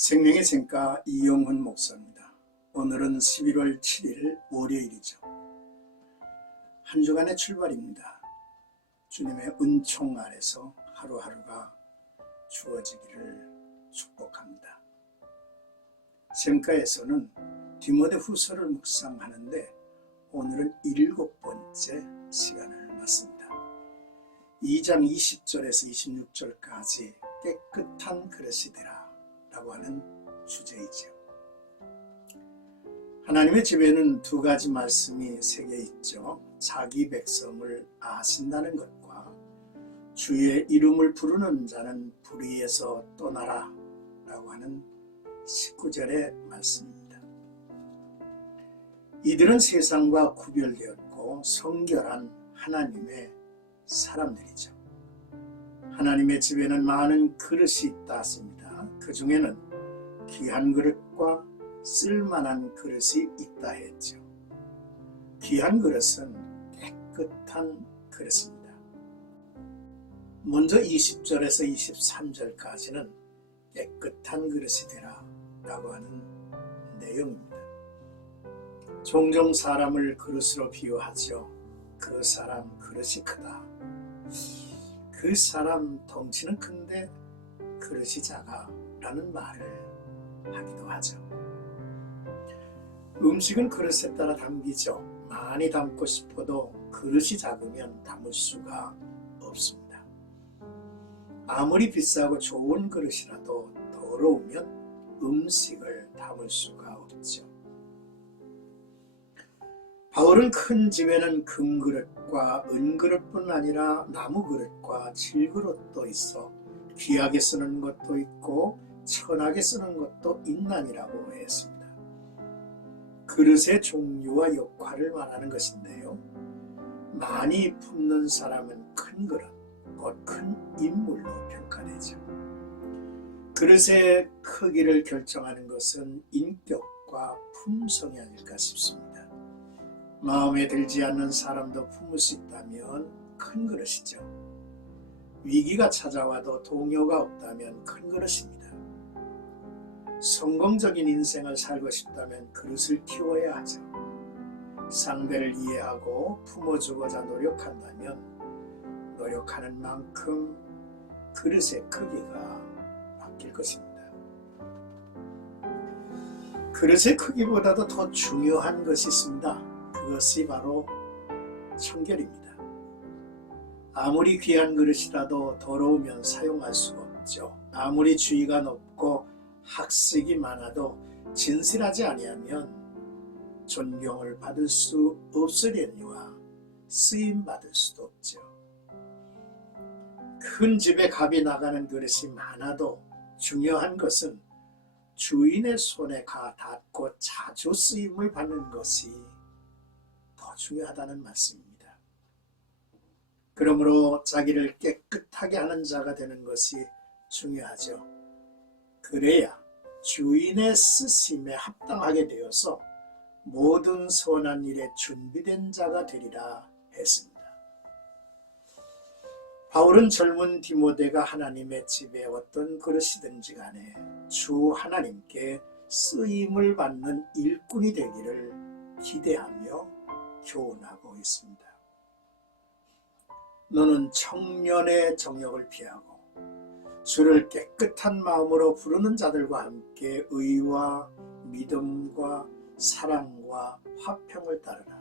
생명의 샘가 이영훈 목사입니다. 오늘은 11월 7일 월요일이죠. 한 주간의 출발입니다. 주님의 은총 아래서 하루하루가 주어지기를 축복합니다. 샘가에서는 디모데후서를 묵상하는데 오늘은 7번째 시간을 맞습니다. 2장 20절에서 26절까지 깨끗한 그릇이 되라 라고 하는 주제이죠. 하나님의 집에는 두 가지 말씀이 새겨 있죠. 자기 백성을 아신다는 것과 주의 이름을 부르는 자는 불의에서 떠나라 라고 하는 19절의 말씀입니다. 이들은 세상과 구별되었고 성결한 하나님의 사람들이죠. 하나님의 집에는 많은 그릇이 있다 했습니다. 그 중에는 귀한 그릇과 쓸만한 그릇이 있다 했죠. 귀한 그릇은 깨끗한 그릇입니다. 먼저 20절에서 23절까지는 깨끗한 그릇이 되라 라고 하는 내용입니다. 종종 사람을 그릇으로 비유하죠. 그 사람 그릇이 크다. 그 사람 덩치는 큰데 그릇이 작아 라는 말을 하기도 하죠. 음식은 그릇에 따라 담기죠. 많이 담고 싶어도 그릇이 작으면 담을 수가 없습니다. 아무리 비싸고 좋은 그릇이라도 더러우면 음식을 담을 수가 없죠. 바울은 큰 집에는 금그릇과 은그릇뿐 아니라 나무그릇과 질그릇도 있어 귀하게 쓰는 것도 있고 천하게 쓰는 것도 있나니라고 했습니다. 그릇의 종류와 역할을 말하는 것인데요. 많이 품는 사람은 큰 그릇, 곧 큰 인물로 평가되죠. 그릇의 크기를 결정하는 것은 인격과 품성이 아닐까 싶습니다. 마음에 들지 않는 사람도 품을 수 있다면 큰 그릇이죠. 위기가 찾아와도 동요가 없다면 큰 그릇입니다. 성공적인 인생을 살고 싶다면 그릇을 키워야 하죠. 상대를 이해하고 품어주고자 노력한다면 노력하는 만큼 그릇의 크기가 바뀔 것입니다. 그릇의 크기보다도 더 중요한 것이 있습니다. 그것이 바로 청결입니다. 아무리 귀한 그릇이라도 더러우면 사용할 수가 없죠. 아무리 주의가 높고 학식이 많아도 진실하지 아니하면 존경을 받을 수 없으려니와 쓰임 받을 수도 없죠. 큰 집에 갑이 나가는 그릇이 많아도 중요한 것은 주인의 손에 가 닿고 자주 쓰임을 받는 것이 더 중요하다는 말씀입니다. 그러므로 자기를 깨끗하게 하는 자가 되는 것이 중요하죠. 그래야 주인의 쓰심에 합당하게 되어서 모든 선한 일에 준비된 자가 되리라 했습니다. 바울은 젊은 디모데가 하나님의 집에 어떤 그릇이든지 간에 주 하나님께 쓰임을 받는 일꾼이 되기를 기대하며 교훈하고 있습니다. 너는 청년의 정욕을 피하고 주를 깨끗한 마음으로 부르는 자들과 함께 의와 믿음과 사랑과 화평을 따르라.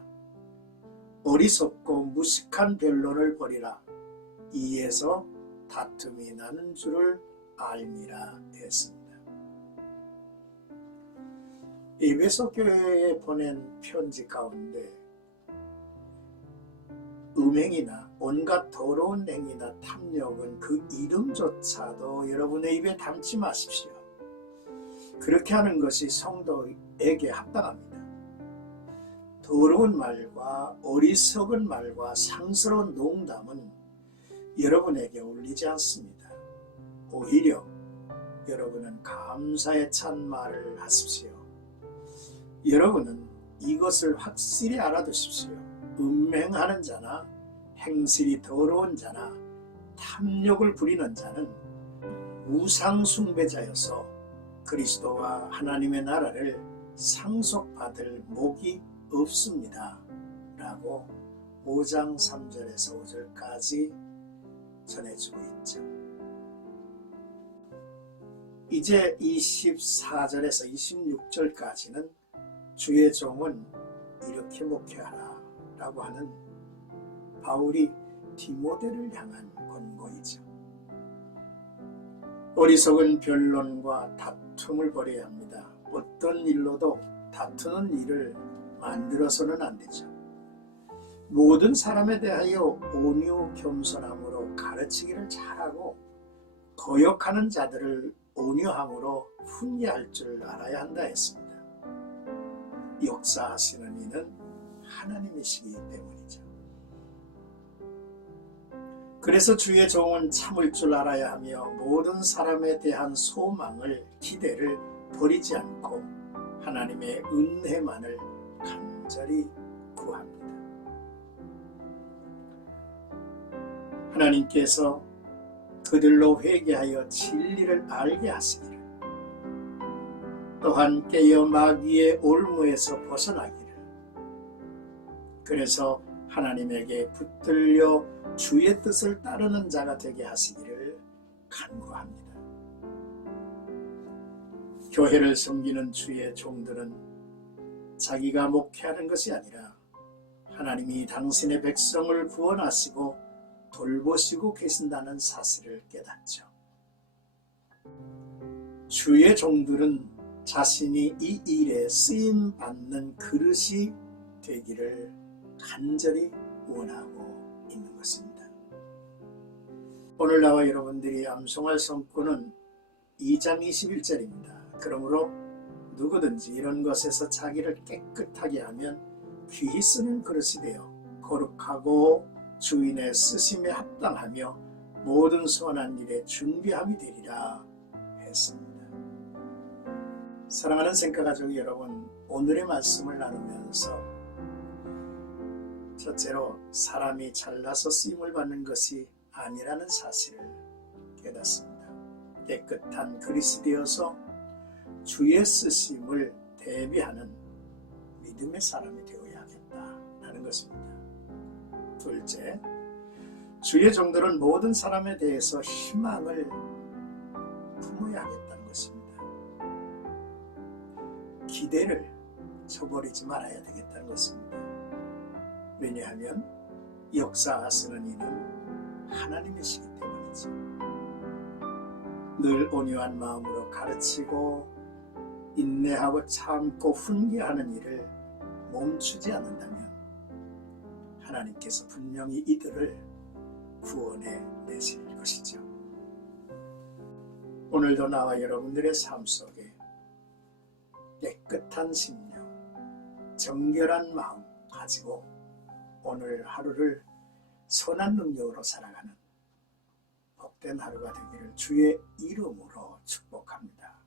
어리석고 무식한 변론을 버리라. 이에서 다툼이 나는 줄을 알미라 했습니다. 에베소 교회에 보낸 편지 가운데 음행이나 온갖 더러운 행위나 탐욕은 그 이름조차도 여러분의 입에 담지 마십시오. 그렇게 하는 것이 성도에게 합당합니다. 더러운 말과 어리석은 말과 상스러운 농담은 여러분에게 어울리지 않습니다. 오히려 여러분은 감사에 찬 말을 하십시오. 여러분은 이것을 확실히 알아두십시오. 음행하는 자나 행실이 더러운 자나 탐욕을 부리는 자는 우상 숭배자여서 그리스도와 하나님의 나라를 상속받을 목이 없습니다 라고 5장 3절에서 5절까지 전해주고 있죠. 이제 24절에서 26절까지는 주의 종은 이렇게 목회하라 라고 하는 바울이 디모데를 향한 권고이죠. 어리석은 변론과 다툼을 벌여야 합니다. 어떤 일로도 다투는 일을 만들어서는 안 되죠. 모든 사람에 대하여 온유 겸손함으로 가르치기를 잘하고 거역하는 자들을 온유함으로 훈계할 줄 알아야 한다 했습니다. 역사하시는 이는 하나님이시기 때문이죠. 그래서 주의 종은 참을 줄 알아야 하며 모든 사람에 대한 소망을, 기대를 버리지 않고 하나님의 은혜만을 간절히 구합니다. 하나님께서 그들로 회개하여 진리를 알게 하시기를, 또한 깨어 마귀의 올무에서 벗어나기를, 그래서 하나님에게 붙들려 주의 뜻을 따르는 자가 되게 하시기를 간구합니다. 교회를 섬기는 주의 종들은 자기가 목회하는 것이 아니라 하나님이 당신의 백성을 구원하시고 돌보시고 계신다는 사실을 깨닫죠. 주의 종들은 자신이 이 일에 쓰임받는 그릇이 되기를 간절히 원하고 있는 것입니다. 오늘 나와 여러분들이 암송할 성구는 2장 21절입니다. 그러므로 누구든지 이런 것에서 자기를 깨끗하게 하면 귀히 쓰는 그릇이 되어 거룩하고 주인의 쓰심에 합당하며 모든 선한 일에 준비함이 되리라 했습니다. 사랑하는 생가가족 여러분, 오늘의 말씀을 나누면서 첫째로 사람이 잘나서 쓰임을 받는 것이 아니라는 사실을 깨닫습니다. 깨끗한 그릇이 되어서 주의 쓰심을 대비하는 믿음의 사람이 되어야겠다는 것입니다. 둘째, 주의 종들은 모든 사람에 대해서 희망을 품어야 하겠다는 것입니다. 기대를 저버리지 말아야 되겠다는 것입니다. 왜냐하면 역사하시는 이는 하나님이시기 때문이죠. 늘 온유한 마음으로 가르치고 인내하고 참고 훈계하는 일을 멈추지 않는다면 하나님께서 분명히 이들을 구원해 내실 것이죠. 오늘도 나와 여러분들의 삶 속에 깨끗한 심령, 정결한 마음 가지고 오늘 하루를 선한 능력으로 살아가는 복된 하루가 되기를 주의 이름으로 축복합니다.